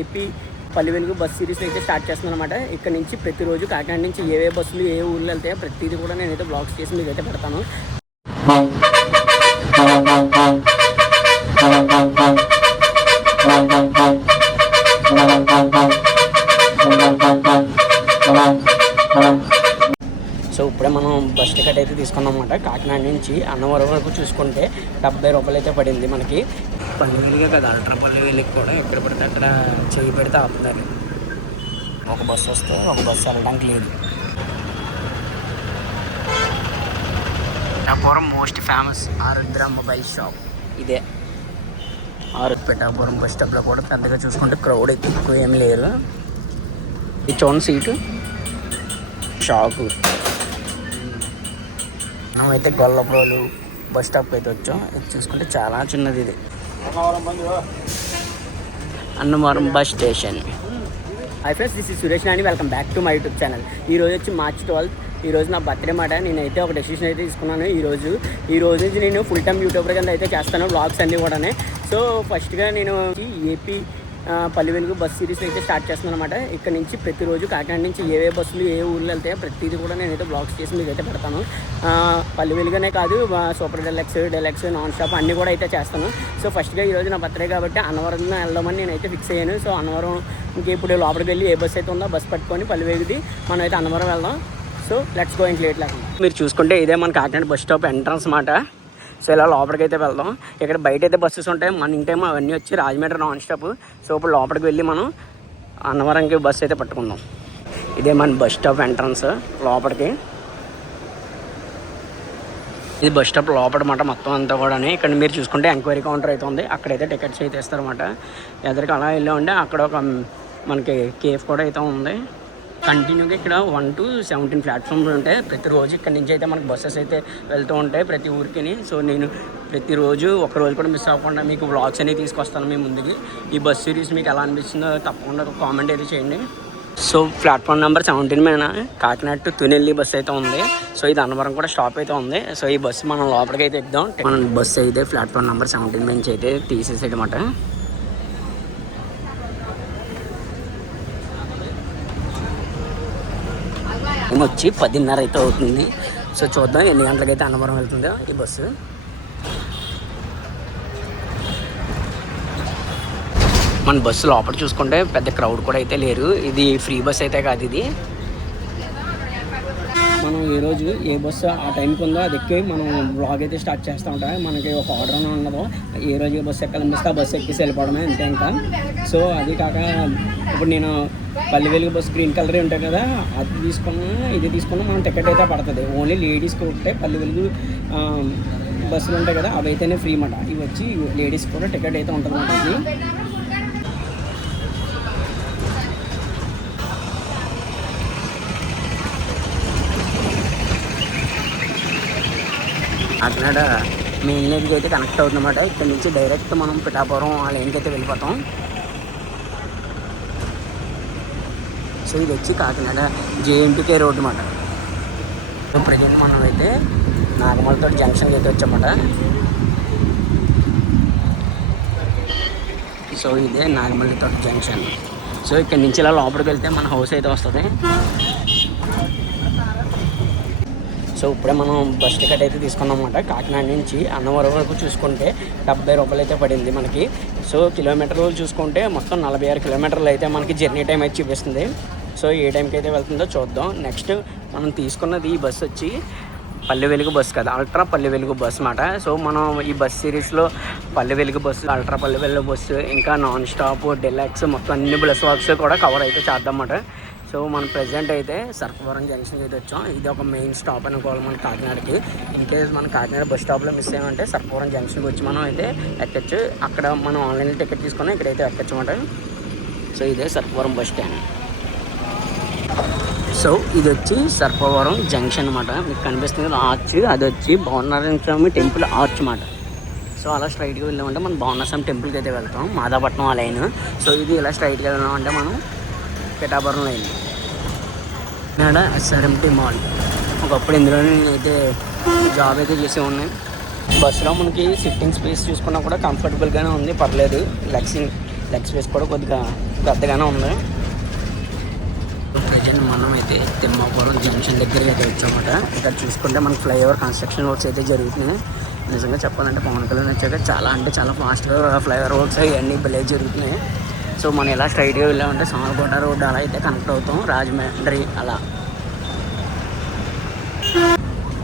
AP Palle Velugu bus series అయితే start చేస్తున్నాను అనమాట. ఇక్కడ నుంచి ప్రతిరోజు కాకినాడ నుంచి ఏ బస్సులు ఏ ఊర్లు వెళ్తాయో ప్రతిదీ కూడా నేనైతే బ్లాగ్స్ చేసి మీకు అయితే పెడతాను. సో ఇప్పుడే మనం బస్ టికెట్ అయితే తీసుకున్నాం అన్నమాట. కాకినాడ నుంచి అన్నవరం వరకు చూసుకుంటే 70 రూపాయలు అయితే పడింది మనకి. పల్లె వెలుగే కదా, అల్ట్రా పల్లె వెలుగు కూడా ఎక్కడ పడితే అక్కడ చేయి పెడితే ఆపుతారు. ఒక బస్సు వస్తే ఒక బస్సు వెళ్ళడానికి లేదు. పిఠాపురం మోస్ట్ ఫేమస్ ఆరుద్ర మొబైల్ షాప్ ఇదే. పిఠాపురం బస్ స్టాప్లో కూడా పెద్దగా చూసుకుంటే క్రౌడ్ అయితే ఎక్కువ ఏం లేదు. ఈ చూడండి సీటు షాపు. మేమైతే గొల్లప్రోలు బస్ స్టాప్ అయితే వచ్చాం. ఇది చూసుకుంటే చాలా చిన్నది. ఇది Annavaram bus station. Hi friends, this is Suresh Nani. Welcome back to my YouTube channel. ఈరోజు వచ్చి March 12. ఈరోజు నా బర్త్డే మాట. నేనైతే ఒక డెసిషన్ అయితే తీసుకున్నాను. ఈ రోజు నుంచి నేను ఫుల్ టైమ్ యూట్యూబర్ కింద అయితే చేస్తాను వ్లాగ్స్ అన్నీ కూడా. సో ఫస్ట్గా నేను AP Palle Velugu bus series అయితే స్టార్ట్ చేస్తున్నాను అనమాట. ఇక్కడ నుంచి ప్రతిరోజు కాకినాడ నుంచి ఏ బస్సులు ఏ ఊర్లు వెళ్తాయో ప్రతిదీ కూడా నేనైతే బ్లాగ్స్ చేసి మీకు అయితే పెడతాను. పల్లె వెలుగునే కాదు, సూపర్ డెలక్స్ నాన్ స్టాప్ అన్నీ కూడా అయితే చేస్తాను. సో ఫస్ట్గా ఈరోజు నా బర్త్డే కాబట్టి అన్నవరం వెళ్దామని నేనైతే ఫిక్స్ అయ్యాను. సో అన్నవరం ఇప్పుడు లోపలికి వెళ్ళి ఏ బస్సు అయితే ఉందో బస్ పట్టుకొని పల్లె వెలుగుది మనం అయితే అన్నవరం వెళ్దాం. So let's go. ఇంక లేట్ లేకుండా మీరు చూసుకుంటే ఇదే మన కాకినాడ బస్ స్టాప్ ఎంట్రన్స్ మాట. సో ఇలా లోపలికి అయితే వెళ్దాం. ఇక్కడ బయట అయితే బస్సెస్ ఉంటాయి. మన ఇంటేమో అవన్నీ వచ్చి రాజమండ్రి నాన్ స్టాప్. సో ఇప్పుడు లోపలికి వెళ్ళి మనం అన్నవరంకి బస్సు అయితే పట్టుకుందాం. ఇదే మన బస్ స్టాప్ ఎంట్రన్స్ లోపలికి. ఇది బస్ స్టాప్ లోపల మాట మొత్తం అంతా కూడా. ఇక్కడ మీరు చూసుకుంటే ఎంక్వైరీ కౌంటర్ అయితే ఉంది. అక్కడైతే టికెట్స్ అయితే ఇస్తారన్నమాట. ఎదురుకి అలా వెళ్ళామంటే అక్కడ ఒక మనకి కేఫ్ కూడా అయితే ఉంది. కంటిన్యూగా ఇక్కడ 1 to 17 ప్లాట్ఫామ్లు ఉంటాయి. ప్రతిరోజు ఇక్కడ నుంచి అయితే మనకు బస్సెస్ అయితే వెళ్తూ ఉంటాయి ప్రతి ఊరికి. సో నేను ప్రతిరోజు ఒకరోజు కూడా మిస్ అవ్వకుండా మీకు వ్లాగ్స్ అనేవి తీసుకొస్తాను మీ ముందుకి. ఈ బస్ సిరీస్ మీకు ఎలా అనిపిస్తుందో తప్పకుండా ఒక కామెంట్ అయితే చేయండి. సో ప్లాట్ఫామ్ నెంబర్ 17 మీద కాకినాడ టు తునెల్లి బస్సు అయితే ఉంది. సో ఇది అన్నవరం కూడా స్టాప్ అయితే ఉంది. సో ఈ బస్సు మనం లోపలికి అయితే ఎక్కుదాం. మన బస్సు అయితే ప్లాట్ఫామ్ నెంబర్ 17 నుంచి అయితే తీసేసేటమాట. వచ్చి 10:30 అయితే అవుతుంది. సో చూద్దాం ఎన్ని గంటలకైతే అన్నవరం వెళ్తుందో ఈ బస్సు. మన బస్సు లోపల చూసుకుంటే పెద్ద క్రౌడ్ కూడా అయితే లేరు. ఇది ఫ్రీ బస్ అయితే కాదు. ఇది మనం ఈరోజు ఏ బస్సు ఆ టైంకి ఉందో అది ఎక్కి మనం బ్లాగ్ అయితే స్టార్ట్ చేస్తూ ఉంటాం. మనకి ఒక ఆర్డర్ అని ఉండదు. ఏ రోజు ఏ బస్సు ఎక్కాలనిపిస్తే ఆ బస్సు ఎక్కేసి వెళ్ళిపోవడమే అంతే ఇంకా. సో అది కాక ఇప్పుడు నేను Palle Velugu bus green colour ఉంటాయి కదా, అది తీసుకున్నా ఇది తీసుకున్నా మనం టికెట్ అయితే పడుతుంది. ఓన్లీ లేడీస్కి ఒకటే పల్లె వెలుగు బస్సులు ఉంటాయి కదా, అవి అయితేనే ఫ్రీ మాట. ఇవి వచ్చి లేడీస్కి కూడా టికెట్ అయితే ఉంటుంది అన్నమాట. ఇది కాకినాడ మెయిన్ లైన్కి అయితే కనెక్ట్ అవుతుందన్నమాట. ఇక్కడ నుంచి డైరెక్ట్ మనం పిఠాపురం ఆ లైన్కి అయితే వెళ్ళిపోతాం. సో ఇది వచ్చి కాకినాడ JNTK రోడ్ అన్నమాట. సో ప్రజెంట్ మనం అయితే నాగమలతో జంక్షన్కి అయితే వచ్చామన్నమాట. సో ఇదే నాగమల్లితో జంక్షన్. సో ఇక్కడ నుంచి ఇలా లోపలికి వెళ్తే మన హౌస్ అయితే వస్తుంది. సో ఇప్పుడే మనం బస్ టికెట్ అయితే తీసుకున్నాం అన్నమాట. కాకినాడ నుంచి అన్నవరం వరకు చూసుకుంటే 70 రూపాయలు అయితే పడింది మనకి. సో కిలోమీటర్లు చూసుకుంటే మొత్తం 46 కిలోమీటర్లు అయితే మనకి జర్నీ టైం అయితే చూపిస్తుంది. సో ఏ టైంకి అయితే వెళ్తుందో చూద్దాం. నెక్స్ట్ మనం తీసుకున్నది ఈ బస్సు వచ్చి పల్లె వెలుగు బస్సు కదా, అల్ట్రా పల్లె వెలుగు బస్సు అన్నమాట. సో మనం ఈ బస్ సిరీస్లో Palle Velugu bus, ultra Palle Velugu bus, ఇంకా నాన్ స్టాప్, డెలక్స్ మొత్తం అన్ని బస్ వర్క్స్ కూడా కవర్ అయితే చేద్దాం అన్నమాట. సో మనం ప్రజెంట్ అయితే సర్పవరం జంక్షన్కి అయితే వచ్చాం. ఇది ఒక మెయిన్ స్టాప్ అనుకోవాలి మన కాకినాడకి. ఇన్ కేస్ మన కాకినాడ బస్ స్టాప్లో మిస్ అయ్యామంటే సర్పవరం జంక్షన్కి వచ్చి మనం అయితే ఎక్కచ్చు. అక్కడ మనం ఆన్లైన్లో టికెట్ తీసుకుని ఇక్కడైతే ఎక్కచ్చు అన్నమాట. సో ఇదే సర్పవరం బస్ స్టాండ్. సో ఇది వచ్చి సర్పవరం జంక్షన్ అన్నమాట. మీకు కనిపిస్తుంది ఆర్చ్, అది వచ్చి భవనారాయణ స్వామి టెంపుల్ ఆర్చ్ అన్నమాట. సో అలా స్ట్రైట్గా వెళ్ళామంటే మనం భవనారాయణ స్వామి టెంపుల్కి అయితే వెళ్తాం, మాదాపట్నం ఆ లైన్. సో ఇది ఇలా స్ట్రైట్గా వెళ్ళామంటే మనం పిఠాపురం లైన్ SRMT మాల్. ఒకప్పుడు ఇందులోనే నేనైతే జాబ్ అయితే చేసే ఉన్నాయి. బస్సులో మనకి సిట్టింగ్ స్పేస్ చూసుకున్నా కూడా కంఫర్టబుల్గానే ఉంది, పర్లేదు. లెగ్ స్పేస్ కూడా కొద్దిగా పెద్దగానే ఉంది. ప్రజెంట్ మనం అయితే తిమ్మాపురం జంక్షన్ దగ్గరికి అయితే వచ్చామన్నమాట. ఇక్కడ చూసుకుంటే మనకి ఫ్లైఓవర్ కన్స్ట్రక్షన్ వర్క్స్ అయితే జరుగుతున్నాయి. నిజంగా చెప్పాలంటే పవన్ కళ్యాణ్ వచ్చాక చాలా ఫాస్ట్గా ఫ్లైఓవర్ వర్క్స్ ఇవన్నీ భలే జరుగుతున్నాయి. సో మనం ఇలా స్ట్రైట్గా వెళ్ళామంటే సామర్లకోట రోడ్డు అలా అయితే కనెక్ట్ అవుతాం, రాజమండ్రి అలా.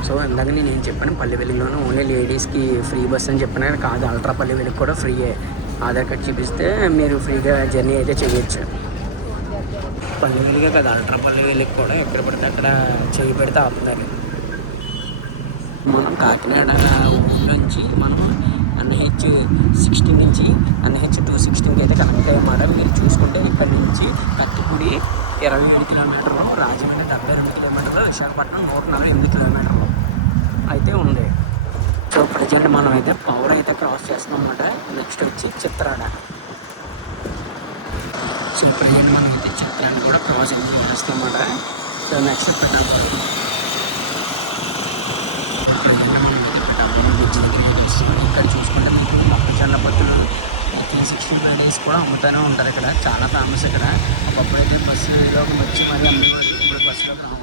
సో ఇందాక నేను ఏం చెప్పాను, పల్లె వెలుగులోనే ఓన్లీ లేడీస్కి ఫ్రీ బస్ అని చెప్పిన కాదు, అల్ట్రా పల్లె వెలుగు కూడా ఫ్రీయే. ఆధార్ కార్డ్ చూపిస్తే మీరు ఫ్రీగా జర్నీ అయితే చేయొచ్చు. పల్లె వెలుగే కదా, అల్ట్రా పల్లె వెలుగు కూడా ఎక్కడ పడితే అక్కడ చేయి పెడితే ఆపుతారు. మనం కాకినాడ నుంచి మనం NH16 నుంచి NH216కి అయితే కనెక్ట్ అయ్యమాట. మీరు చూసుకుంటే ఇక్కడ నుంచి కత్తిపూడి 27 కిలోమీటర్లు, రాజమండ్రి 72 కిలోమీటర్లు, విశాఖపట్నం 148 కిలోమీటర్లు అయితే ఉంది. సో ప్రజెంట్ మనం అయితే పవర్ అయితే క్రాస్ చేస్తున్నాం అన్నమాట. నెక్స్ట్ వచ్చి చిత్రాడ. సో ప్రజెంట్ మనం అయితే చిత్రాన్ని కూడా క్రాస్ అయితే చేస్తాం అన్నమాట. So next Pithapuram. ప్రజెంట్ మనం అయితే పిఠాపురం బ్రిడ్జ్ దగ్గర చూస్తున్నాం. ఇక్కడ చూసుకుంటే మొక్కజొన్న పత్తులు 365 days కూడా అమ్ముతూనే ఉంటారు. ఇక్కడ చాలా ఫేమస్. ఇక్కడ ఒకప్పుడు అయితే బస్సులోకి వచ్చి మరి అమ్మేవారు, ఇప్పుడు బస్సులోకి రావట్లేదు.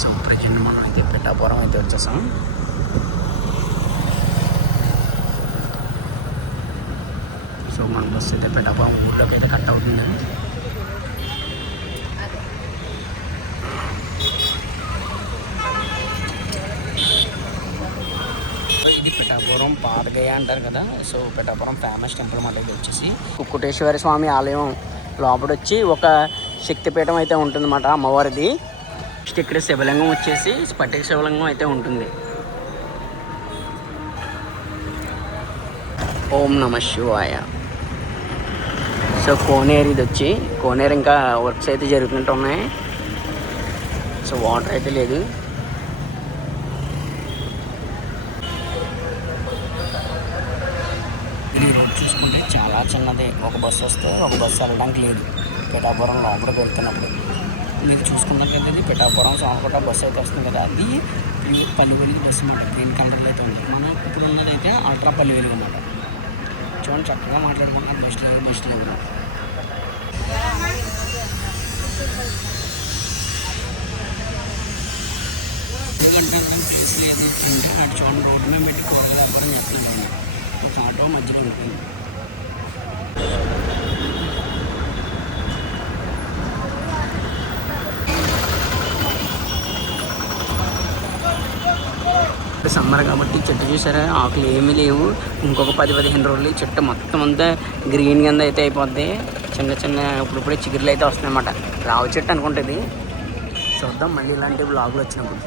సో ప్రజెంట్ మనం అయితే పిఠాపురం అయితే వచ్చేసాం. సో మన బస్సు అయితే పిఠాపురం ఊళ్ళోకి అయితే కట్ అవుతుంది. ఇది పిఠాపురం పాతగయ అంటారు కదా. సో పిఠాపురం ఫేమస్ టెంపుల్ మాట ఇది వచ్చేసి కుక్కుటేశ్వర స్వామి ఆలయం లోపల వచ్చి ఒక శక్తిపీఠం అయితే ఉంటుందన్నమాట, అమ్మవారిది. నెక్స్ట్ ఇక్కడ శివలింగం వచ్చేసి స్ఫటిక శివలింగం అయితే ఉంటుంది. ఓం నమః శివాయ. సో కోనేరు ఇది వచ్చి, కోనేరు ఇంకా వర్క్స్ అయితే జరుగుతుంటూ ఉన్నాయి. సో వాటర్ అయితే లేదు. ఈ రోడ్ చూసుకుంటే చాలా చిన్నది. ఒక బస్సు వస్తే ఒక బస్సు వెళ్ళడానికి లేదు. పిఠాపురం లోపల పెడుతున్నప్పుడు మీరు చూసుకున్నట్లయితే ఇది పిఠాపురం సామర్లకోట బస్సు అయితే వస్తుంది కదా, అది ప్యూర్ పల్లె వెలుగు బస్సు అన్నమాట. గ్రీన్ కలర్లో అయితే ఉంది. మనం ఇప్పుడు ఉన్నదైతే అల్ట్రా పల్లె వెలుగు అన్నమాట. చూడండి చక్కగా మాట్లాడుకుంటున్నారు. బస్ లేదు. ఎందుకంటే ప్లేస్ లేదు. ఇంటికి అటు చూడండి, రోడ్డు మీద పెట్టి కూరగాయలు వ్యాపారం చేస్తున్నాను. ఒక ఆటో మధ్యలో ఉంటుంది. సమ్మర్ కాబట్టి చెట్టు చూసారా, ఆకులు ఏమీ లేవు. ఇంకొక 10-15 రోజులు చెట్టు మొత్తం అంతా గ్రీన్ కింద అయితే అయిపోద్ది. చిన్న ఇప్పుడిప్పుడే చిగురులు అయితే వస్తున్నాయి అన్నమాట. రావి చెట్టు అనుకుంటుంది. చూద్దాం మళ్ళీ ఇలాంటి బ్లాగులు వచ్చినప్పుడు.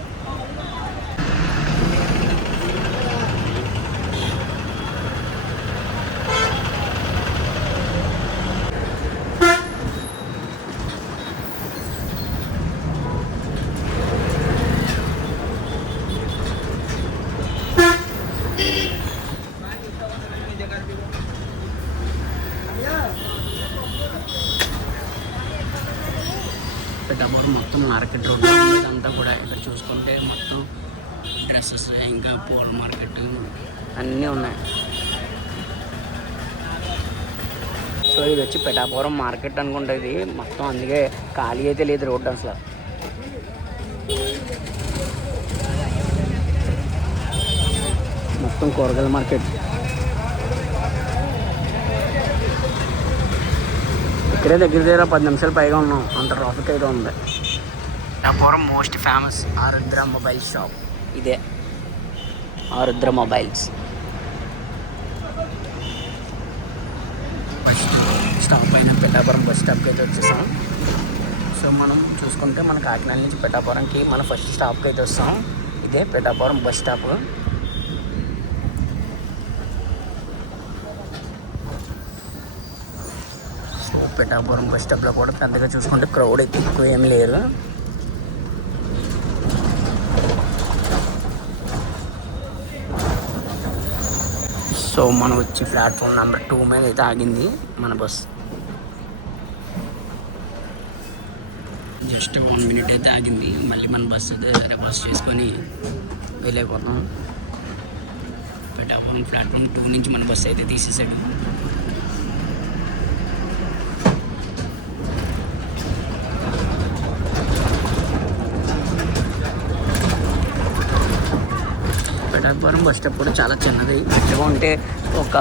పిఠాపురం మొత్తం మార్కెట్ రోడ్డు అంతా కూడా. ఇక్కడ చూసుకుంటే మొత్తం డ్రెస్సెస్, ఇంకా పూల మార్కెట్ అన్నీ ఉన్నాయి. సో ఇది వచ్చి పిఠాపురం మార్కెట్ అనుకుంటుంది మొత్తం. అందుకే ఖాళీ అయితే లేదు రోడ్డు అసలు. మొత్తం కూరగాయల మార్కెట్. ఇక్కడే దగ్గర 10 నిమిషాలు పైగా ఉన్నాం, అంత ట్రాఫిక్ అయితే ఉంది. పిఠాపురం మోస్ట్ ఫేమస్ ఆరుద్ర మొబైల్ షాప్ ఇదే, ఆరుద్ర మొబైల్స్. స్టాప్ అయిన పిఠాపురం బస్ స్టాప్కి అయితే వచ్చేసాం. సో మనం చూసుకుంటే మన కాకినాడ నుంచి పిఠాపురంకి మన ఫస్ట్ స్టాప్కి అయితే వస్తాం. ఇదే Pithapuram bus stop. So Pithapuram bus స్టాప్లో కూడా పెద్దగా చూసుకుంటే క్రౌడ్ అయితే ఎక్కువ ఏమి లేరు. సో మనం వచ్చి ప్లాట్ఫామ్ నెంబర్ 2 మీద అయితే ఆగింది మన బస్. జస్ట్ 1 minute అయితే ఆగింది. మళ్ళీ మన బస్సు రివర్స్ చేసుకొని వెళ్ళిపోతాం. పిఠాపురం ప్లాట్ఫామ్ 2 నుంచి మన బస్సు అయితే తీసేసాడు. పిఠాపురం బస్ స్టాప్ కూడా చాలా చిన్నది. ఎట్లా ఉంటే ఒక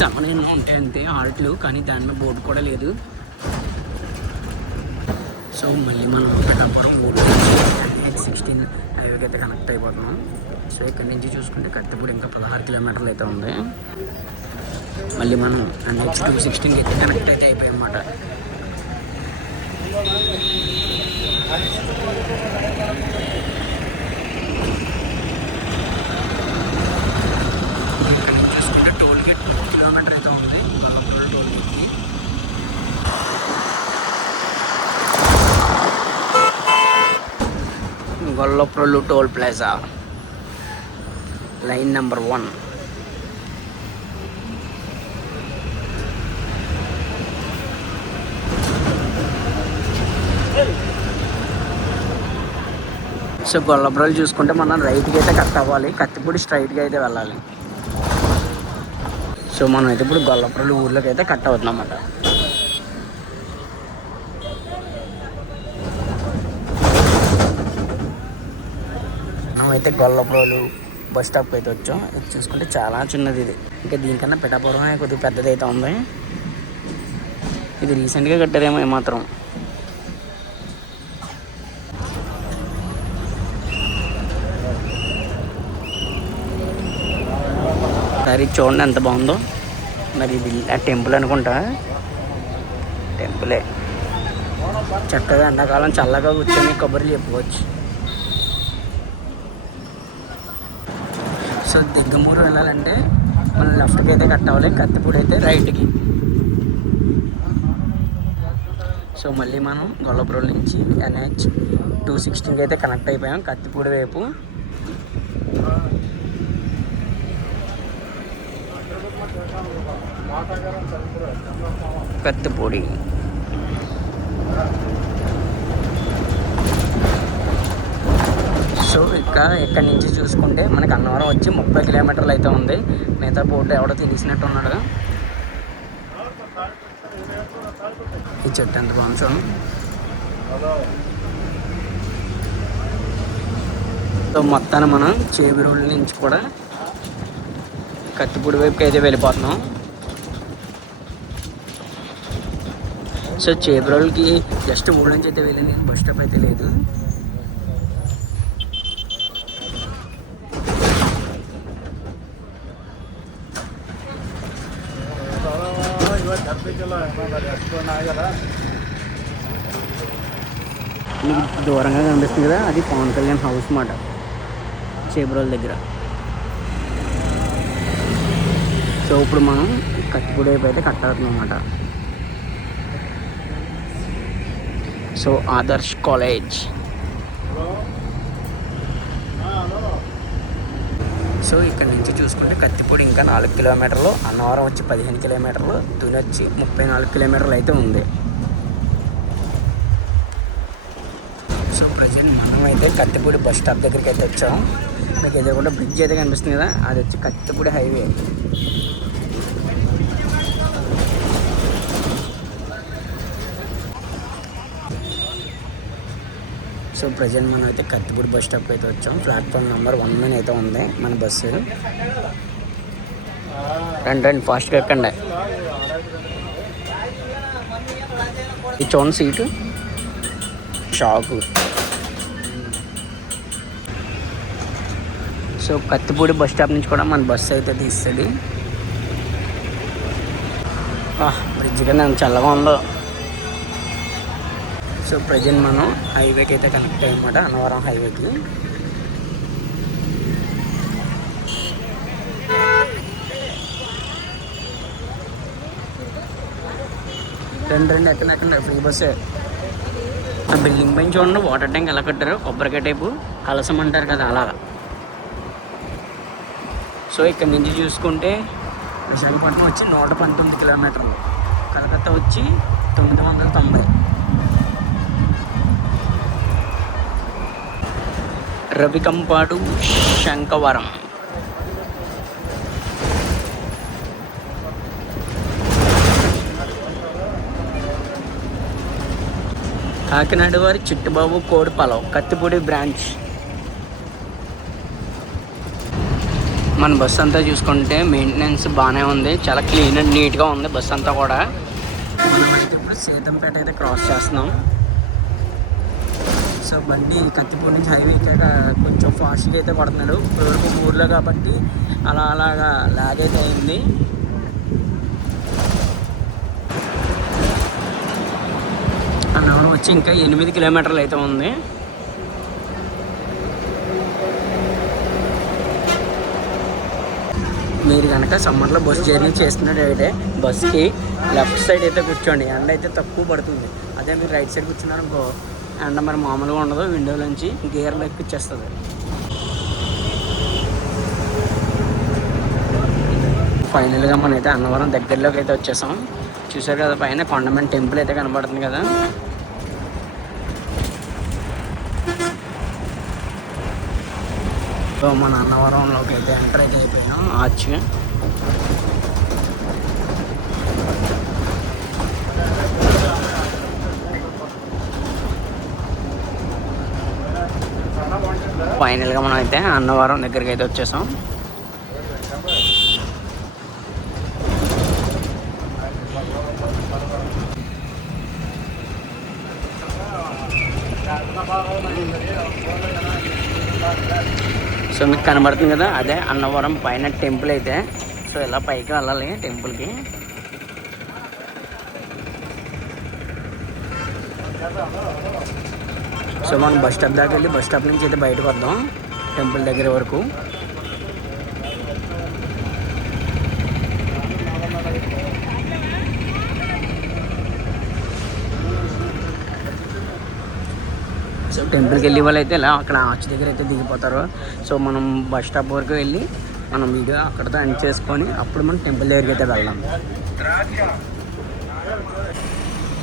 7 ఉంటాయి అంతే హాల్ట్లు, కానీ దాని మీద బోర్డు కూడా లేదు. సో మళ్ళీ మనం పిఠాపురం ఊరు H16 హైవేకి అయితే కనెక్ట్ అయిపోతున్నాం. సో ఇక్కడ నుంచి చూసుకుంటే కత్తిపూడి ఇంకా 16 కిలోమీటర్లు అయితే ఉంది. మళ్ళీ మనం NH216 అయితే కనెక్ట్ అయితే అయిపోయాయి అన్నమాట. ఇక్కడ నుంచి చూసుకుంటే టోల్ గేట్ 4 కిలోమీటర్ అయితే ఉంటుంది. గొల్లపురం టోల్ గేట్కి Gollaprolu toll plaza line number 1. So Gollaprolu చూసుకుంటే మనం రైట్కి అయితే కట్ అవ్వాలి, కత్తిపూడి స్ట్రైట్గా అయితే వెళ్ళాలి. సో మనం అయితే ఇప్పుడు గొల్లప్రోలు ఊర్లోకి అయితే కట్ అవుతున్నాం అన్నమాట. అయితే గొల్లప్రోలు బస్ స్టాప్కి అయితే వచ్చాం. ఇది చూసుకుంటే చాలా చిన్నది ఇది. ఇంకా దీనికన్నా పిఠాపురం కొద్దిగా పెద్దది అయితే ఉంది. ఇది రీసెంట్గా కట్టారేమో ఏమాత్రం. సరే చూడండి ఎంత బాగుందో. మరి ఇది ఆ టెంపుల్ అనుకుంటా, టెంపులే. చక్కగా ఎండాకాలం చల్లగా కూర్చొని కబుర్లు చెప్పుకోవచ్చు. సో దిగ్గమూరు వెళ్ళాలంటే మనం లెఫ్ట్కి అయితే కట్ అవ్వాలి, కత్తిపూడి అయితే రైట్కి. సో మళ్ళీ మనం గొల్లపురం నుంచి NH216 అయితే కనెక్ట్ అయిపోయాం కత్తిపూడి వైపు. కత్తిపూడి సో ఇక్కడ నుంచి చూసుకుంటే మనకి అన్నవరం వచ్చి 30 కిలోమీటర్లు అయితే ఉంది. మిగతా బోర్డు ఎవడో తినేసినట్టు ఉన్నాడు. ఈ చెట్టు ఎంత బాగుంది చూడండి. సో మొత్తాన్ని మనం చేబిరోళ్ళ నుంచి కూడా కత్తిపూడి వైపుకి అయితే వెళ్ళిపోతున్నాం. సో చేబిరోళ్ళకి జస్ట్ ఊళ్ళ నుంచి అయితే వెళ్ళింది, బస్ స్టాప్ అయితే లేదు. మీకు దూరంగా కనిపిస్తుంది కదా, అది పవన్ కళ్యాణ్ హౌస్ మాట చేబ్రోల్ దగ్గర. సో ఇప్పుడు మనం కత్తిపూడి వైపు అయితే కట్ అవుతున్నాం అన్నమాట. So Adarsh college. సో ఇక్కడ నుంచి చూసుకుంటే కత్తిపూడి ఇంకా 4 కిలోమీటర్లు, అన్నవరం వచ్చి 15 కిలోమీటర్లు, తుని వచ్చి 34 కిలోమీటర్లు అయితే ఉంది. సో ప్రజెంట్ మనం అయితే కత్తిపూడి బస్ స్టాప్ దగ్గరికి అయితే వచ్చాం. మీకు ఎదురుకుండా బ్రిడ్జ్ అయితే కనిపిస్తుంది కదా, అది వచ్చి కత్తిపూడి హైవే. సో ప్రజెంట్ మనం అయితే కత్తిపూడి బస్ స్టాప్కి అయితే వచ్చాం. ప్లాట్ఫామ్ నెంబర్ 1 మీద అయితే ఉంది మన బస్సు. రండి ఫాస్ట్గా ఎక్కండి. ఇది చూడండి సీటు, షాకు. సో కత్తిపూడి బస్ స్టాప్ నుంచి కూడా మన బస్సు అయితే తీస్తుంది. బ్రిడ్జ్ కన్నా ఎంత చల్లగా ఉందో. సో ప్రజెంట్ మనం హైవేకి అయితే కనెక్ట్ అయ్యమాట, అన్నవరం హైవేకి. రెండు ఎక్కడ ఫ్రీ బస్సే. ఆ బిల్డింగ్ పైన చూడండి వాటర్ ట్యాంక్ ఎలా కట్టారు, కొబ్బరికాయ టైపు కలసం అంటారు కదా అలాగా. సో ఇక్కడ నుంచి చూసుకుంటే విశాఖపట్నం వచ్చి 119 కిలోమీటర్లు, కలకత్తా వచ్చి 990. రవికంపాడు శంఖవరం. కాకినాడ వారి చిట్టుబాబు కోడిపాలెం కత్తిపూడి బ్రాంచ్. మన బస్సు అంతా చూసుకుంటే మెయింటెనెన్స్ బాగానే ఉంది, చాలా క్లీన్ అండ్ నీట్గా ఉంది బస్సు అంతా కూడా. మనమైతే ఇప్పుడు సీతంపేట అయితే క్రాస్ చేస్తున్నాం. సో బండి కత్తిపూడి నుంచి హైవే కొంచెం ఫాస్ట్గా అయితే కొడుతున్నాడు. ఇప్పటివరకు ఊర్లో కాబట్టి అలాగా లాగ్ అయితే అయింది. అన్నవరం వచ్చి ఇంకా 8 కిలోమీటర్లు అయితే ఉంది. మీరు కనుక సమ్మర్లో బస్సు జర్నీ చేస్తున్నట్టయితే బస్కి లెఫ్ట్ సైడ్ అయితే కూర్చోండి, ఎండ అయితే తక్కువ పడుతుంది. అదే మీరు రైట్ సైడ్ కూర్చున్నారనుకో ఎండ మరి మామూలుగా ఉండదు, విండో నుంచి గేర్లు ఎక్కిచ్చేస్తుంది. ఫైనల్గా మనమైతే అన్నవరం దగ్గరలోకి అయితే వచ్చేసాం. చూసారు కదా పైన కొండమన్ టెంపుల్ అయితే కనబడుతుంది కదా. సో మన అన్నవరంలోకి అయితే ఎంటర్ అయితే అయిపోయినాం. ఆర్చ్ ఫైనల్గా మనం అయితే అన్నవరం దగ్గరికి అయితే వచ్చేసాం. సో మీకు కనబడుతుంది కదా అదే అన్నవరం పైన టెంపుల్ అయితే. సో ఇలా పైకి వెళ్ళాలి టెంపుల్కి. సో మనం బస్ స్టాప్ దాకా వెళ్ళి బస్ స్టాప్ నుంచి అయితే బయటకు వద్దాం టెంపుల్ దగ్గర వరకు. సో టెంపుల్కి వెళ్ళే వాళ్ళు అయితే ఇలా అక్కడ ఆర్చ్ దగ్గర అయితే దిగిపోతారు. సో మనం బస్ స్టాప్ వరకు వెళ్ళి మనం వీడియో అక్కడితో ఎండ్ చేసుకొని అప్పుడు మనం టెంపుల్ దగ్గరికి అయితే వెళ్దాం.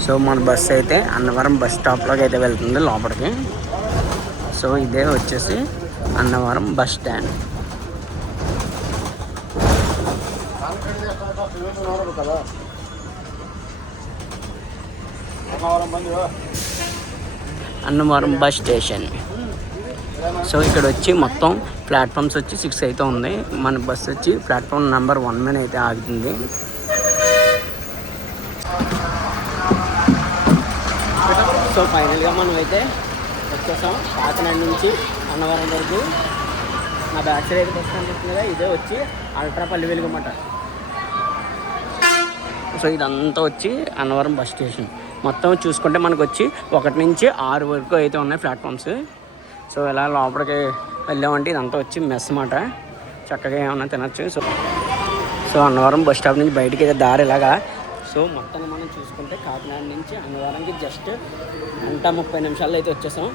సో మన బస్సు అయితే అన్నవరం బస్ స్టాప్లోకి అయితే వెళ్తుంది లోపలికి. సో ఇదే వచ్చేసి Annavaram bus stand. Annavaram bus station. So ఇక్కడ వచ్చి మొత్తం ప్లాట్ఫామ్స్ వచ్చి 6 అయితే ఉంది. మన బస్సు వచ్చి ప్లాట్ఫామ్ నెంబర్ 1 మీద అయితే ఆగుతుంది. సో ఫైనల్గా మనం అయితే వచ్చేసాం కాకినాడ నుంచి అన్నవరం వరకు. నా బ్యాక్ సైడ్ అయితే బస్ స్టాండ్ వస్తుంది కదా, ఇదే వచ్చి అల్ట్రా పల్లి వెలుగమాట. సో ఇదంతా వచ్చి అన్నవరం బస్ స్టేషన్. మొత్తం చూసుకుంటే మనకు వచ్చి 1 నుంచి 6 వరకు అయితే ఉన్నాయి ప్లాట్ఫామ్స్. సో ఇలా లోపలికి వెళ్ళామంటే ఇదంతా వచ్చి మెస్ మాట, చక్కగా ఏమన్నా తినచ్చు. సో అన్నవరం బస్ స్టాప్ నుంచి బయటికి అయితే దారి ఇలాగా. సో మొత్తాన్ని మనం చూసుకుంటే కాకినాడ నుంచి అన్నవరంకి జస్ట్ 1:30 నిమిషాల్లో అయితే వచ్చేసాం.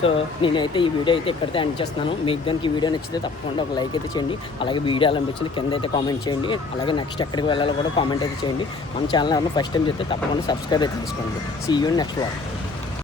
సో నేనైతే ఈ వీడియో అయితే ఇక్కడితే ఎండ్ చేస్తున్నాను. మీకు కనుక ఈ వీడియో నచ్చితే తప్పకుండా ఒక లైక్ అయితే చేయండి. అలాగే వీడియో ఎలా అనిపించింది కింద అయితే కామెంట్ చేయండి. అలాగే నెక్స్ట్ ఎక్కడికి వెళ్ళాలో కూడా కామెంట్ అయితే చేయండి. మన ఛానల్ ఎవరైనా ఫస్ట్ టైం చెప్తే తప్పకుండా సబ్స్క్రైబ్ అయితే చేసుకోండి. See you next walk.